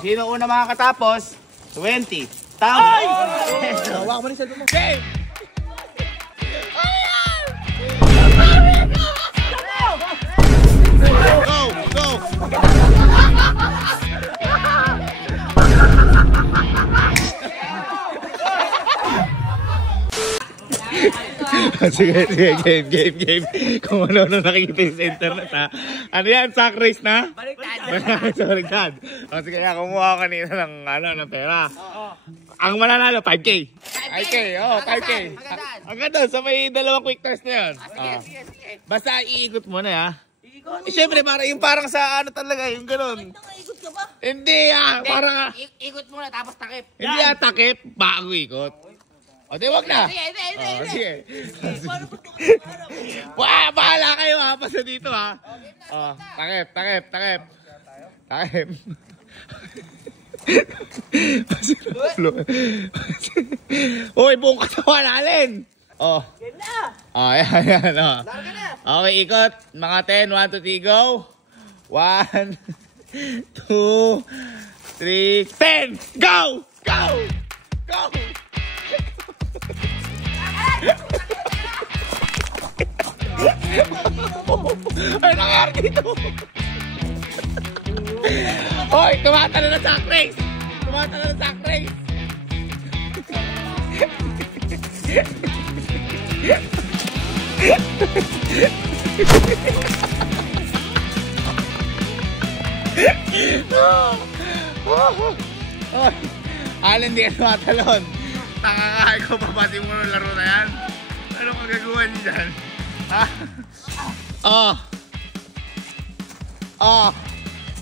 Sino una makakatapos? 20,000 pesos. Hawak mo rin sa mo. Game! Go! Go! Sige, game. Kung ano nakikita sa internet ha. Ano yan? Sack race na? Baliktad. O sige, kumuha ko kanina ng pera. Ang mananalo, 5K. 5K, 5K. Hanggang doon, sa may dalawang quick test na yun. Basta iikot mo na ha. Siyempre, parang sa ano talaga, yung gano'n. Ikot ka ba? Hindi parang... Ikot muna tapos takip. Hindi takip, bago ikot. O, di wag na. Sige. Paano ba ito Wah, bahala kayo ha, basta dito ha. Takip. Uy, buong katawan alin. Game na. Ayan. Larga na. Okay, ikot. Mga 10, 1, 2, 3, go. 1, 2, 3, 10. Go! Ay, nangyari dito. Hoy, tumatalo na sack race. Hoy, Alin, di ka tumatalon. Nakakahay ko, papasin mo ng laro na yan. Ano magagawa niyo dyan? Ha?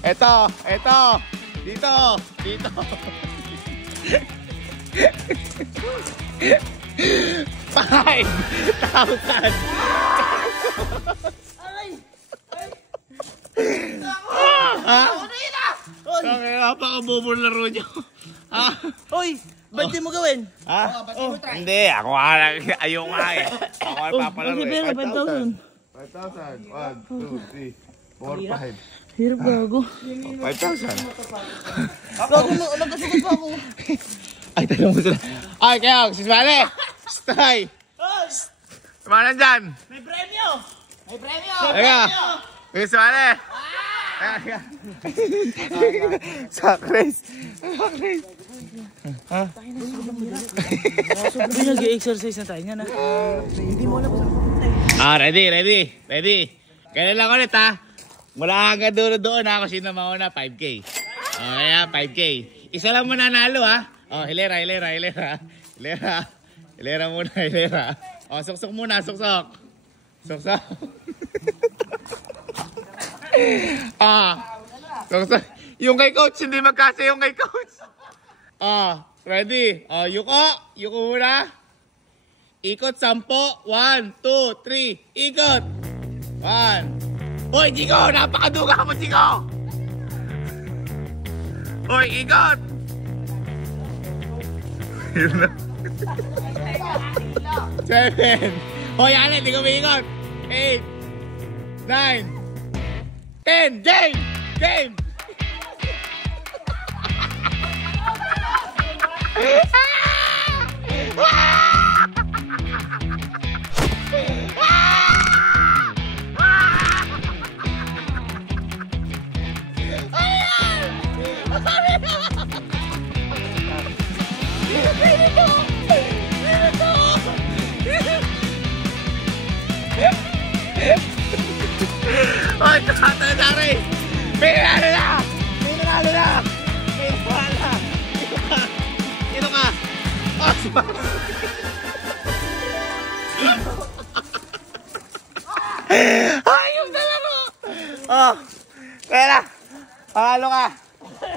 Eto. Dito. 5,000. Okay, napakabobo ng laro nyo. Hoy, ba't di mo gawin? Hindi, ako ayaw nga eh. Ako ay papalaro eh. 5,000. 5,000. 1, 2, 3, 4, 5. Hirap gago. 5,000. Gago mo, nagkasugot pa ako. Ay, tanong mo sila. Ay, kayo, sismali. Stay. Sumali dyan. May premyo. Teka. Sismali. Sack race. Nag-exercise na tayo nga na. Hindi mo alam saan. Ready. Ganun lang ulit ha. Mula hanggang doon ako sino mauna 5K. Kaya 5K. Isa lang muna nalo ha. Hilera. Hilera muna. Suksok muna. Suksok. Suksok. Yung kay coach, hindi magkasa yung kay coach. Ready? Yuko muna. Ikot 10. 1, 2, 3. Ikot. 1. Hoy, Jigo! Napakaduga mo, Jigo! Hoy, ikot! 7. Hoy, Alin, di ko may ikot. 8. 9. 10. Game! Hoy, tumatalo na rin! May nanalo na! Sino ka? Ayun na laro! Kaya na! Panalo ka!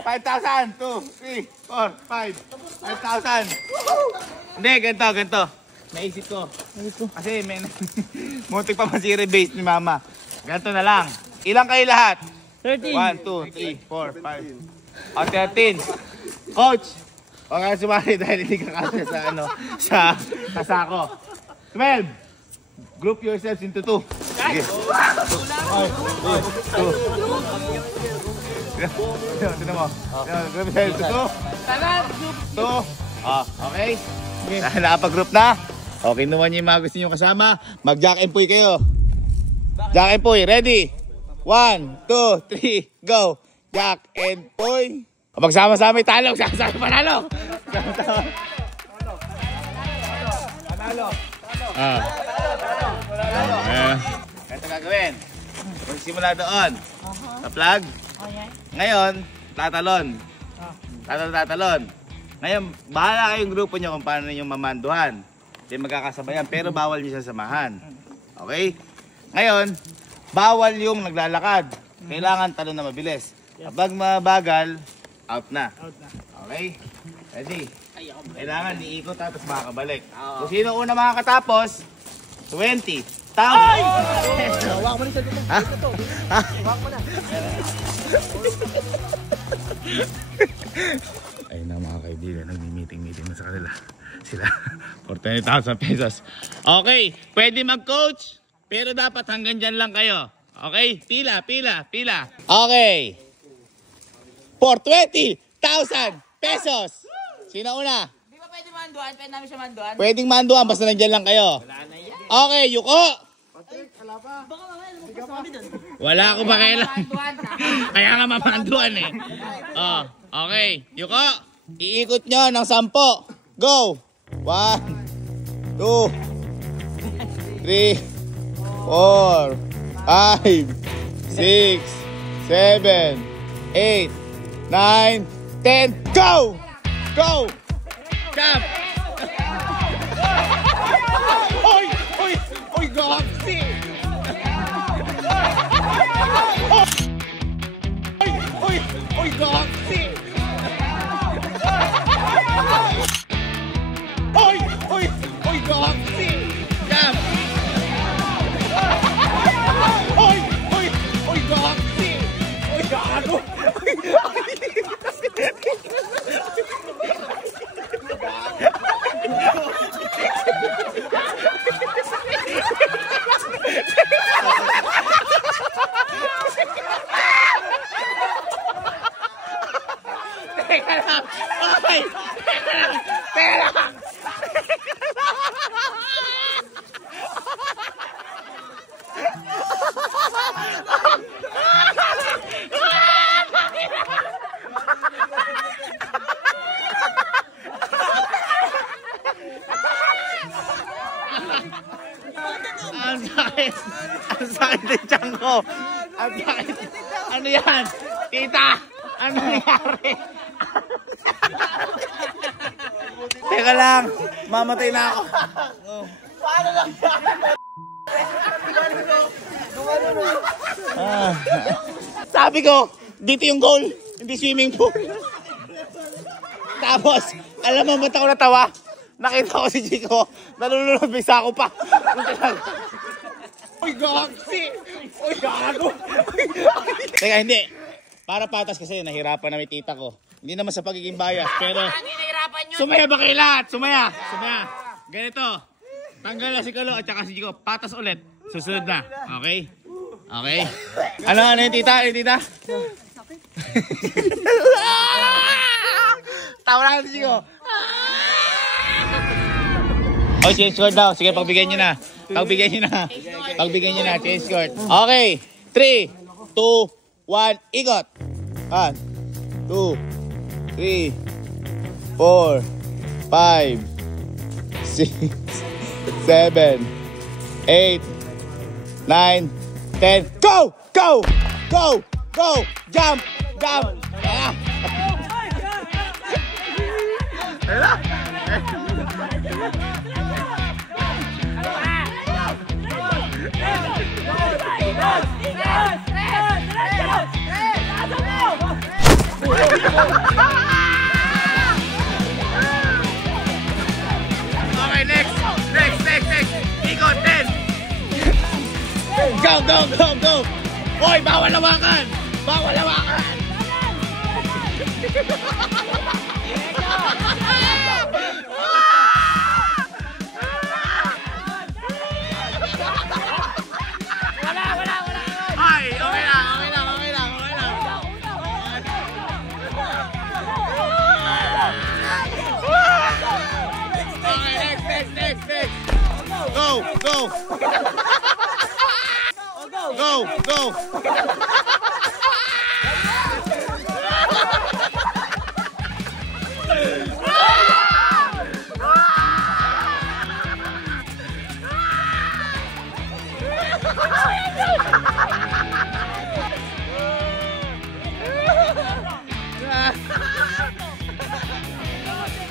5,000! 2, 3, 4, 5! 5,000! Hindi, ganito. Naisip ko. Kasi muntik pa masira base ni mama. Ganito na lang. Ilang kayo lahat? 13. 1, 2, 3, 4, 5. 13. Coach! Huwag ka sumali dahil hindi ka kasi sa kasako. 12. Group yourselves into 2. Sige. 1, 2, 3, Tinan mo. Group sa'yo. 2. Okay. Nakapag-group na. Okay, naman niyo yung mga gusto nyo kasama. Mag-jack and puy kayo. Jack and puy, ready? 1, 2, 3, go! Jack and puy. Magsama-sama yung talong, sama-sama panalo. Panalo. Ito gagawin. Magsimula doon. Sa flag. Ngayon, tatalon. Tatalon. Ngayon, bahala kayong grupo nyo kung paano yung mamanduhan. Hindi magkakasabayan, pero bawal nyo siya samahan. Okay? Ngayon, bawal yung naglalakad. Kailangan talon na mabilis. Kapag mabagal, out na. Okay? Ready? Kailangan iikot tapos makakabalik. Kung sino una makakatapos, 20. Tama! Hawak mo na sa dito. Hawak mo na. Ayun na mga kaibigan, nagmi-meeting na sa kanila. Sila, for 20,000 pesos. Okay, pwede mag-coach, pero dapat hanggang dyan lang kayo. Okay, pila. Okay, for 20,000 pesos. Sino una? Di ba pwede manduan? Pwede namin siya manduan? Pwedeng manduan, basta nandyan lang kayo. Okay, Yuko. Wala akong pakialam. Kaya nga mamanduan eh. Oh, okay, Yuko. Iikot nyo ng 10. Go! 1, 2, 3, 4, 5, 6, 7, 8, 9, 10. Go! Go! Jump! Oy, gaksi! Oy, gaksi! Oy, gaksi! Jump! Oy, gaksi! Oy, gago! Teka lang! Okay! Teka lang! Ang sakit ng tiyan ko. Ang sakit. Ano yan? Tita! Ano nangyari? Teka lang. Mamatay na ako. Paano lang sabi ko, dito yung goal. Hindi swimming pool. Tapos, alam mo ba't ako natawa? Nakita ko si Chico. Nalulunod, may sako pa. Uy, gaksi! Uy, gago! Teka, hindi. Para patas kasi nahirapan na may tita ko. Hindi naman sa pagiging bias, pero... Hindi nahirapan yun! Sumaya ba kayo lahat? Sumaya! Ganito. Tanggal na si Kalo at saka si Chico. Patas ulit. Susunod na. Okay? Okay? Ano yung tita? Tawa lang si Chico. Oh, change score daw. Sige, pagbigyan nyo na. Pagbigyan nyo na. Change score. Okay. 3, 2, 1. Ikot. 1, 2, 3, 4, 5, 6, 7, 8, 9, 10. Go! Go! Go! Go! Jump! Jump! Ah! Okay, next. Ikot, 10. Go. Hoy, bawal hawakan. Ay, okay lang. Go! Go! Go! Go!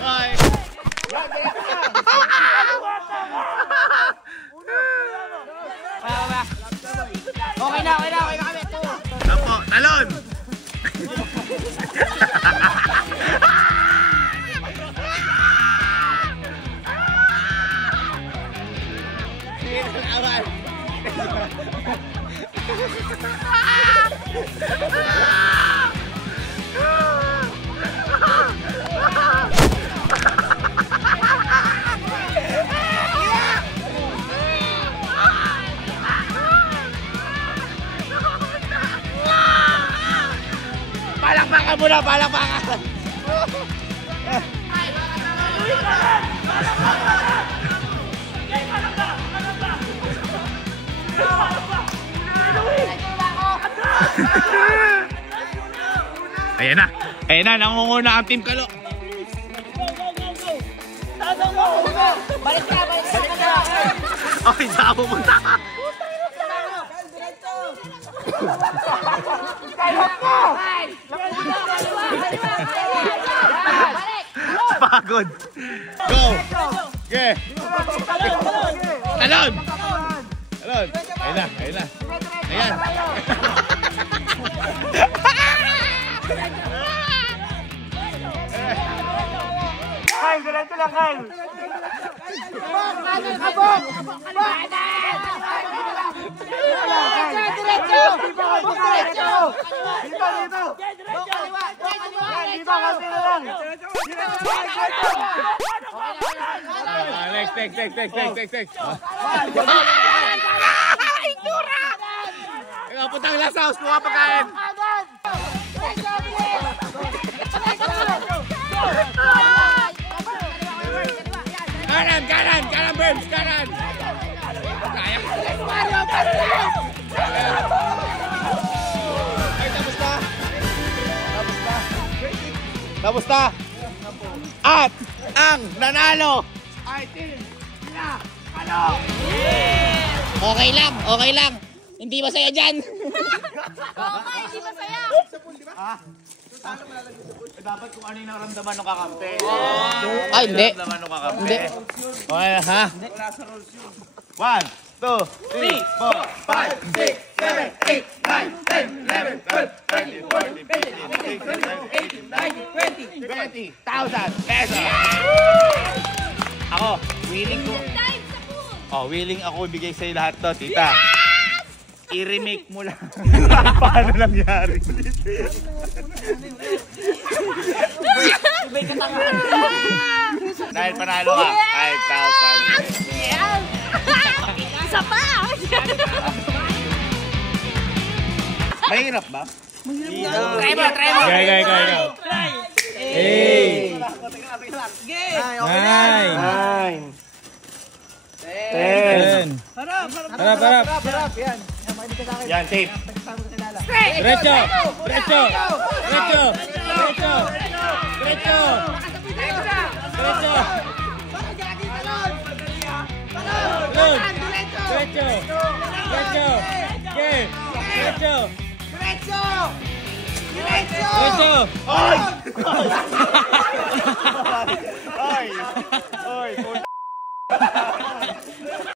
Ay. Okay na kami. Apo, talon! Palakpakan mo na, palakpakan! Ayan na, nangunguna ang Team Kalo. Balik ka. Okay, saan pupunta ka? Pagod. Go. Okay. Talon. Ayun na. Ayan. Kyle, diretso lang, Kyle. Next. Ikaw, putang last house, mukha pagkain. Kanan, Burns, kanan. Kaya. Ay, tapos na. At ang nanalo ay Team Kalo. Okay lang. Hindi masaya dyan. Hindi masaya. Dapat kung ano yung naramdaman ng kakampi. Ay, hindi. Naramdaman ng kakampi. Okay, ha? 1, 2, 3, 4, 5, 6, 7, 8, 9, 10, 11, 12, 13, 14, 15, 16, 17, 18, 19, 20, 20,000 pesos! Ako, willing ko. Willing ako ibigay sa'yo lahat to, tita. I-remake mo lang. Paano nangyari? Dahil panalo ka, 5,000. Isa pa! Mahirap ba? Try mo. Go. 8, 9, 10. Harap. Yan, tape. Diretso. Diretso.